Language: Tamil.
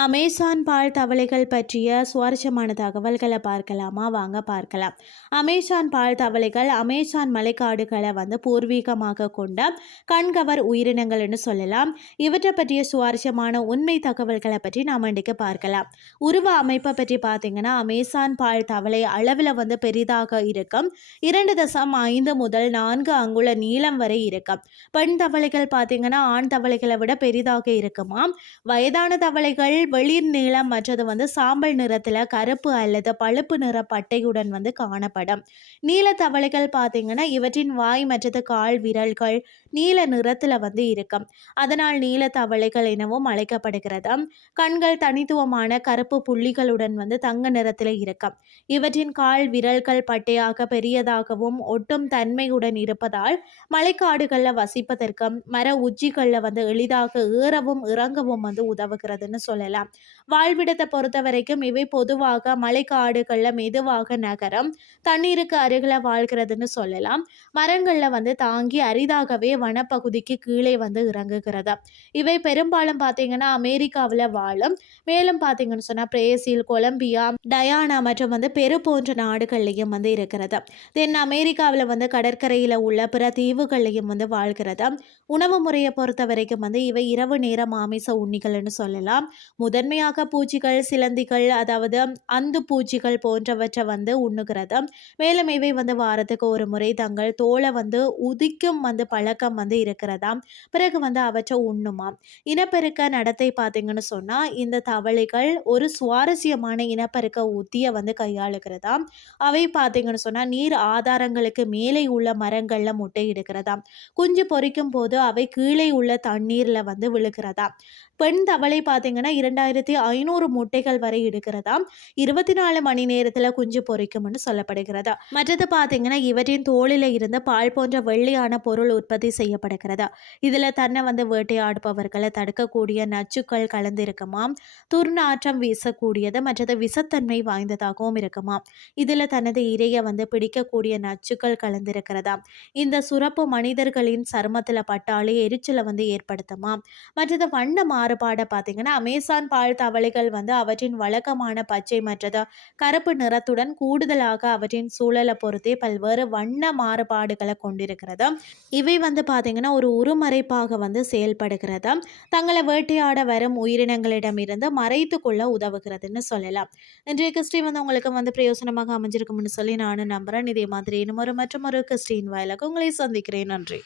அமேசான் பால் தவளைகள் பற்றிய சுவாரஸ்யமான தகவல்களை பார்க்கலாமா? வாங்க பார்க்கலாம். அமேசான் பால் தவளைகள் அமேசான் மலைக்காடுகளை வந்து பூர்வீகமாக கொண்ட கண்கவர் உயிரினங்கள்னு சொல்லலாம். இவற்றை பற்றிய சுவாரஸ்யமான உண்மை தகவல்களை பற்றி நாம் இன்றைக்கு பார்க்கலாம். உருவ அமைப்பை பற்றி பார்த்தீங்கன்னா அமேசான் பால் தவளை அளவில் வந்து பெரிதாக இருக்கும். இரண்டு தசம் ஐந்து முதல் நான்கு அங்குல நீளம் வரை இருக்கும். பெண் தவளைகள் பார்த்தீங்கன்னா ஆண் தவளைகளை விட பெரிதாக இருக்குமாம். வயதான தவளைகள் வெளிர் நீளம் மற்றது வந்து சாம்பல் நிறத்தில் கருப்பு அல்லது பழுப்பு நிற பட்டையுடன் வந்து காணப்படும். நீல தவளைகள் பார்த்தீங்கன்னா இவற்றின் வாய் மற்றது கால் விரல்கள் நீல நிறத்தில் வந்து இருக்கும். அதனால் நீல தவளைகள் எனவும் அழைக்கப்படுகிறது. கண்கள் தனித்துவமான கருப்பு புள்ளிகளுடன் வந்து தங்க நிறத்தில் இருக்கும். இவற்றின் கால் விரல்கள் பட்டையாக பெரியதாகவும் ஒட்டும் தன்மையுடன் இருப்பதால் மலைக்காடுகளில் வசிப்பதற்கும் மர உச்சிகளில் வந்து எளிதாக ஏறவும் இறங்கவும் வந்து உதவுகிறதுன்னு சொல்லலாம். வாழ்விடத்தை பொறுத்த வரைக்கும் இவை பொதுவாக மலைக்காடுகளில் மெதுவாக நகரம் தண்ணீருக்கு அருகில் வாழ்கிறதுன்னு சொல்லலாம். மரங்களில் வந்து தாங்கி அரிதாகவே வனப்பகுதிக்கு கீழே வந்து இறங்குகிறது. இவை பெரும்பாலும் பார்த்தீங்கன்னா அமெரிக்காவில் வாழும். மேலும் பார்த்தீங்கன்னு சொன்னால் பிரேசில் கொலம்பியா டயானா மற்றும் வந்து பெரு போன்ற நாடுகள்லையும் வந்து இருக்கிறது. தென் அமெரிக்காவில் வந்து கடற்கரையில் உள்ள பிற தீவுகள்லையும் வந்து வாழ்கிறது. உணவு முறையை பொறுத்த வரைக்கும் வந்து இவை இரவு நேர மாமிச உண்ணிகள்னு சொல்லலாம். முதன்மையாக பூச்சிகள் சிலந்திகள் அதாவது அந்து பூச்சிகள் போன்றவற்றை வந்து உண்ணுகிறது. மேலும் இவை வந்து வாரத்துக்கு ஒரு முறை தங்கள் தோலை வந்து உதிக்கும் வந்து பழக்கம் வந்து இருக்கிறதா? பிறகு வந்து அவற்றை உண்ணுமாம் இனப்பெருக்க நடத்தை பார்த்தீங்கன்னு சொன்னால் இந்த தவளைகள் ஒரு சுவாரஸ்யமான இனப்பெருக்க உத்தியை வந்து கையாளுகிறதா? அவை பார்த்தீங்கன்னு சொன்னால் நீர் ஆதாரங்களுக்கு மேலே உள்ள மரங்களில் முட்டையிடுகிறதா? குஞ்சு பொறிக்கும் போது அவை கீழே உள்ள தண்ணீரில் வந்து விழுகிறதா? பெண் தவளை பார்த்தீங்கன்னா இரண்டு இரண்டாயிரத்தி ஐநூறு முட்டைகள் வரை எடுக்கிறதா? இருபத்தி நாலு மணி நேரத்தில் குஞ்சு பொறிக்கும்னு சொல்லப்படுகிறதா? மற்றது பார்த்தீங்கன்னா இவற்றின் தோளில் இருந்து பால் போன்ற வெள்ளையான பொருள் உற்பத்தி செய்யப்படுகிறதா? இதில் தன்னை வந்து வேட்டையாடுபவர்களை தடுக்கக்கூடிய நச்சுக்கள் கலந்திருக்குமாம் துர்நாற்றம் வீசக்கூடியது மற்றது விசத்தன்மை வாய்ந்ததாகவும் இருக்குமாம் இதில் தனது இறையை வந்து பிடிக்கக்கூடிய நச்சுக்கள் கலந்திருக்கிறதா? இந்த சுரப்பு மனிதர்களின் சருமத்தில் பட்டாலே எரிச்சலை வந்து ஏற்படுத்துமாம் மற்றது வண்ண மாறுபாடை பார்த்தீங்கன்னா அமேசான் பால் தவளைகள் வந்து அவற்றின் வழக்கமான பச்சை மற்றது? கருப்பு நிறத்துடன் கூடுதலாக அவற்றின் சூழலை பொறுத்தே பல்வேறு வண்ண மாறுபாடுகளை கொண்டிருக்கிறது? இவை வந்து பார்த்தீங்கன்னா ஒரு உருமறைப்பாக வந்து செயல்படுகிறது? தங்களை வேட்டையாட வரும் உயிரினங்களிடமிருந்து மறைத்து கொள்ள உதவுகிறதுன்னு சொல்லலாம். இன்றைய கிறிஸ்டி வந்து உங்களுக்கு வந்து பிரயோசனமாக அமைஞ்சிருக்கும்னு சொல்லி நானும் நம்புகிறேன் இதே மாதிரி இன்னும் ஒரு மற்றும் ஒரு கிறிஸ்டின் வாயிலாக உங்களை சந்திக்கிறேன். நன்றி.